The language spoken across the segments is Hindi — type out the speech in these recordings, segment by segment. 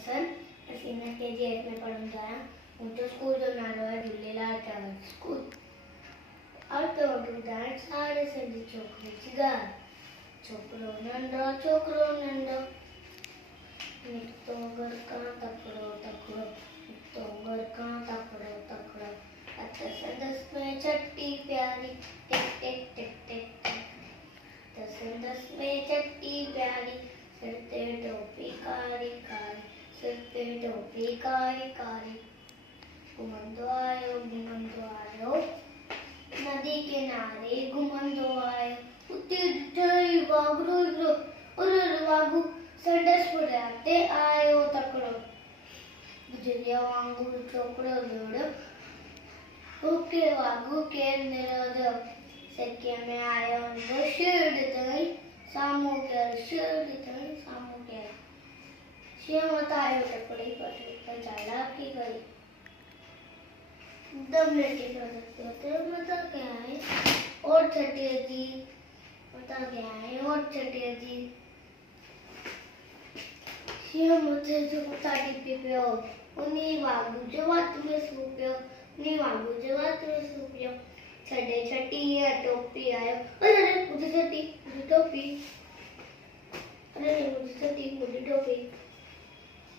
मसंद असीं हिन KG8 में पढ़ंदा आहियूं। मुंहिंजो स्कूल जो नालो आहे झूलेलाल चावल स्कूल। अब तो ॿुधाइण सारे सिंधी छोकिरे जी ॻाल्हि। छोकिरो नंढो छोकिरो नंढो निकितो घर खां तकिड़ो तकिड़ो निकितो घर खां तकिड़ो तकिड़ो अत संदसि में छटी प्यारी टिक टिक टिक टिक टिक त संदसि में छटी प्यारी सिर ते टोपी कारी कारी सिर ते टोपी कारी कारी घुमंदो आयो नदी किनारे घुमंदो आयो उते ॾिठई वाघरू हिकिड़ो उर वाघू संदसि पुठियां आयो तकिड़ो गुजरिया वांगुरु छोकिरो दौड़ियो हुके वाघू केरु निरोधो सिके में आयो हूंदो शिर ॾिठई साम्हूं केरु शिर ॾिठई साम्हूं केरु शिव मथां आयो टकड़ी पर चालाकी कई दम लेटी कर मता क्या है और छठे जी मता क्या है और छठे जी शिव मुझे जो मता टिपी पियो उन्हीं वागू जो बात में सूपियो उन्हीं वागू जो बात में सूपियो छठे छठी है टोपी आयो अरे मुझे छठी मुझे टोपी अरे मुझे छठी मुझे टोपी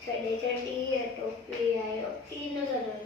छठे छठी है टोपी आयो तीन कलर